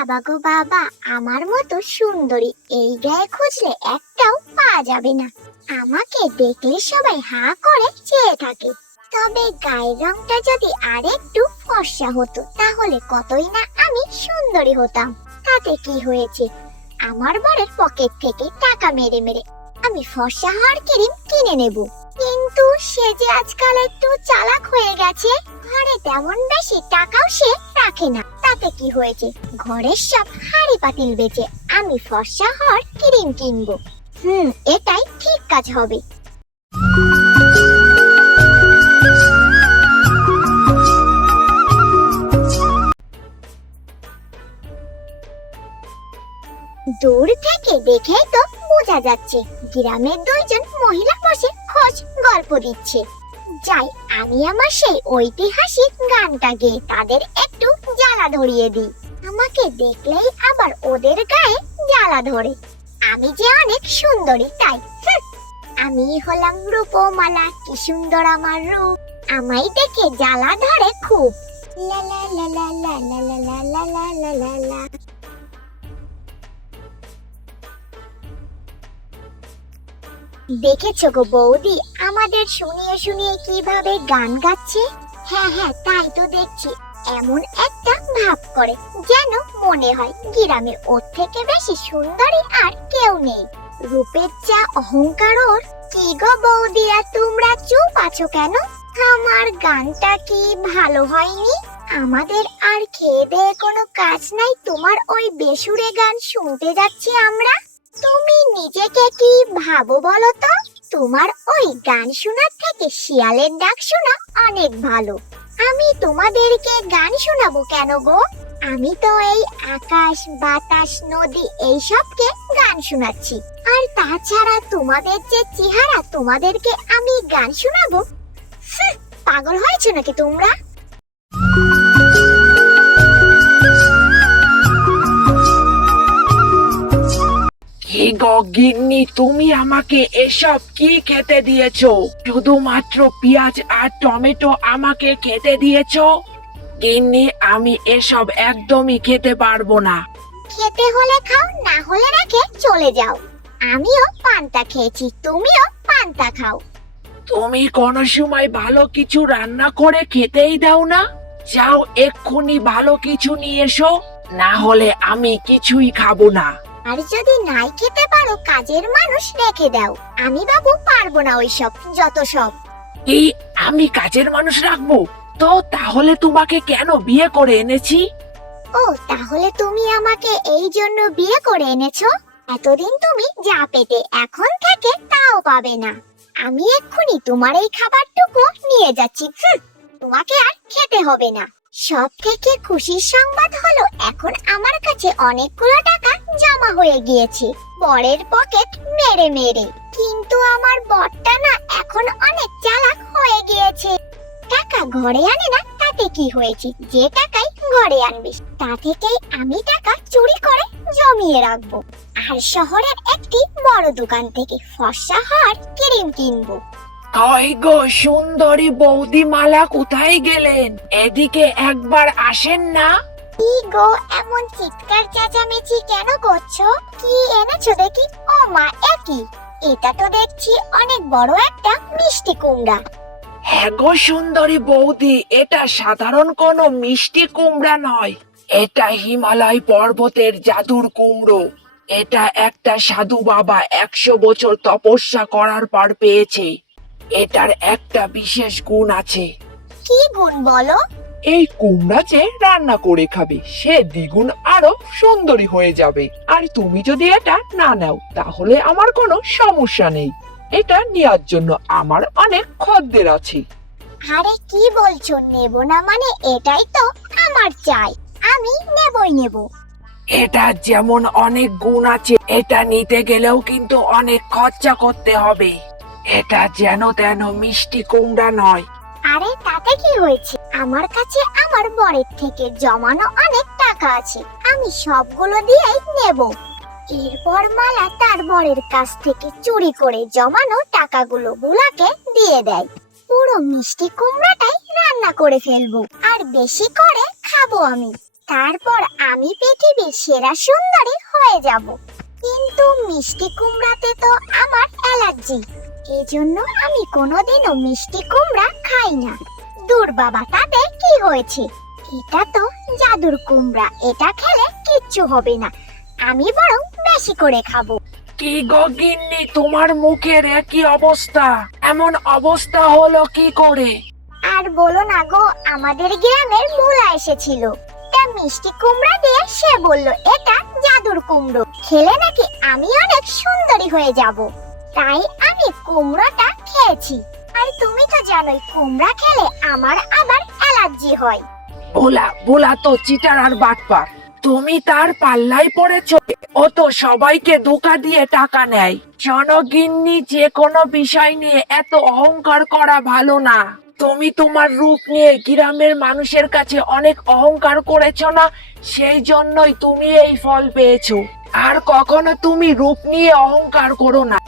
বাবা গো বাবা, আমার মতো সুন্দরী এই গায়ে খুঁজলে একটাও পাওয়া যাবে না। আমাকে দেখলে সবাই হা করে চেয়ে থাকে। তবে গায়ের রংটা যদি আরেকটু ফর্সা হতো, তাহলে কতই না আমি সুন্দরী হতাম। তাতে কি হয়েছে? আমার বরের পকেট থেকে টাকা মেরে মেরে আমি ফর্সা হওয়ার ক্রিম কিনে নেব। সে যে আজকাল একটু চালাক হয়ে গেছে, ঘরে তেমন বেশি টাকাও সে রাখে না। তাতে কি হয়েছে? ঘরের সব হাড়ি পাতিল বেচে আমি ফর্সা হওয়ার ক্রিম কিনবো। হুম, এটাই ঠিক কাজ হবে। দূর থেকে দেখেই তো বোঝা যাচ্ছে, গ্রামের দুইজন মহিলা বসে গল্প দিচ্ছে যাই আমি আমার সেই ঐতিহাসিক গানটা গেয়ে তাদের একটু জ্বালা ধরিয়ে দিই আমাকে দেখলেই আবার ওদের গায়ে জ্বালা ধরে আমি যে অনেক সুন্দরী তাই আমি হলাম রূপমালা কি সুন্দর আমার রূপ আমায় দেখে জ্বালা ধরে খুব লা লা লা লা লা লা লা লা লা লা লা দেখেছ গো বৌদি? আমাদের শুনিয়ে শুনিয়ে কীভাবে গান গাচ্ছে? হ্যাঁ হ্যাঁ তাই তো দেখছি। এমন একটা ভাব করে যেন মনে হয় গ্রামে ওর থেকে বেশি সুন্দরী আর কেউ নেই। রূপের যা অহংকার ওর, কি গো বৌদিরা, তোমরা চুপ আছো কেন? আমার গানটা কি ভালো হয়নি? আমাদের আর খেয়ে দেয়ে কোনো কাজ নাই, তোমার ওই বেসুরে গান শুনতে যাচ্ছি আমরা। তুমি নিজেকে কি ভাবো বলো তো? তোমার ওই গান শোনার থেকে শিয়ালের ডাক শোনা অনেক ভালো। আমি তোমাদেরকে গান শোনাবো কেন গো? আমি তো এই আকাশ, বাতাস, নদী এইসবকে গান শোনাচ্ছি। আর তাছাড়া তোমাদের যে চেহারা, তোমাদেরকে আমি গান শোনাবো? পাগল হয়েছো নাকি তোমরা? কি গো গিন্নি তুমি আমাকে এসব কি খেতে দিয়েছ? শুধুমাত্র পেঁয়াজ আর টমেটো আমাকে খেতে দিয়েছ? গিন্নি আমি এসব একদমই খেতে পারব না। খেতে হলে খাও না হলে রেখে চলে যাও। আমিও পান্তা খেয়েছি তুমিও পান্তা খাও। তুমি কোনো সময় ভালো কিছু রান্না করে খেতেই দাও না। যাও এক্ষুনি ভালো কিছু নিয়ে এসো না হলে আমি কিছুই খাব না। আর যদি নাই খেতে পারো কাজের মানুষ রেখে দাও। আমি বাবু পারব না ওইসব যত সব। এই আমি কাজের মানুষ রাখব? তো তাহলে তোমাকে কেন বিয়ে করে এনেছি? ও তাহলে তুমি আমাকে এই জন্য বিয়ে করে এনেছো? এতদিন তুমি যা পেতে এখন থেকে তাও পাবে না। আমি এক্ষুনি তোমার এই খাবারটুকু নিয়ে যাচ্ছি তোমাকে আর খেতে হবে না। সব থেকে খুশির সংবাদ হলো এখন আমার কাছে অনেকগুলো টাকা জমা হয়ে গিয়েছে। বরের পকেট মেরে মেরে। কিন্তু আমার বরটা না এখন অনেক চালাক হয়ে গিয়েছে। টাকা ঘরে আনে না, তাতে কি হয়েছে? যে টাকাই ঘরে আনবে, তা থেকেই আমি টাকা চুরি করে জমিয়ে রাখব। আর শহরের একটি বড় দোকান থেকে ফর্সা হার ক্রিম কিনবো। কই গো সুন্দরী বৌদি মালা কোথায় গেলেন? এদিকে একবার আসেন না? কি গো এমন চিৎকার চেঁচামেচি কেন করছ? কি এনেছো দেখি? ও মা একই। এটা তো দেখছি অনেক বড় একটা মিষ্টি কুমড়া। হ্যাঁ গো সুন্দরী বৌদি এটা সাধারণ কোনো মিষ্টি কুমড়া নয়। এটা হিমালয় পর্বতের জাদুর কুমড়ো। এটা একটা সাধু বাবা একশো বছর তপস্যা করার পর পেয়েছে। এটার একটা বিশেষ গুণ আছে। কি গুণ বলো? এই কুমড়া যে রান্না করে খাবে সে দ্বিগুণ আরও সুন্দরী হয়ে যাবে। আর তুমি যদি এটা না নাও তাহলে আমার কোনো সমস্যা নেই। এটা নেওয়ার জন্য আমার অনেক খদ্দের আছে। আরে কি বলছো নেব না মানে এটাই তো আমার চাই। আমি নেবই নেব। এটা যেমন অনেক গুণ আছে এটা নিতে গেলেও কিন্তু অনেক খরচা করতে হবে। এটা যেন তেন মিষ্টি কুমড়া নয়। আরে তাতে কি হয়েছে? আমার কাছে আমার বরের থেকে জমানো অনেক টাকা আছে, আমি সবগুলো দিয়েই নেব। এরপর মালা তার বরের কাছ থেকে চুরি করে জমানো টাকাগুলো বুলাকে দিয়ে দেয়। পুরো মিষ্টি কুমড়াটাই রান্না করে ফেলব, আর বেশি করে খাব আমি। তারপর আমি পৃথিবীর সেরা সুন্দরী হয়ে যাব। কিন্তু মিষ্টি কুমড়াতে তো আমার অ্যালার্জি, এজন্য আমি কোনোদিনও মিষ্টি কুমড়া খাই না। দূর বাবা তাতে কি হয়েছে? এটা তো জাদুর কুমড়া এটা খেলে কিচ্ছু হবে না। আমি বরং বেশি করে খাব। কি গো গিন্নি তোমার মুখের একই অবস্থা? এমন অবস্থা হলো কি করে? আর বলো না গো আমাদের গ্রামের মুলা এসেছিল। তা মিষ্টি কুমড়া দিয়ে সে বলল এটা জাদুর কুমড়ো। খেলে নাকি আমি অনেক সুন্দরী হয়ে যাব। তাই আমি কুমড়োটা খেয়েছি। আর তুমি তো জানোই কুমড়া খেলে আমার আবার অ্যালার্জি হয়। ভোলা ভোলা তো চিটার আর বাটপার। তুমি তার পাল্লায় পড়েছ, ও তো সবাইকে দিয়ে টাকা নেয়। জনগিন্নি যে কোনো বিষয় নিয়ে এত অহংকার করা ভালো না। তুমি তোমার রূপ নিয়ে গ্রামের মানুষের কাছে অনেক অহংকার করেছ না? সেই জন্যই তুমি এই ফল পেয়েছ। আর কখনো তুমি রূপ নিয়ে অহংকার করো না।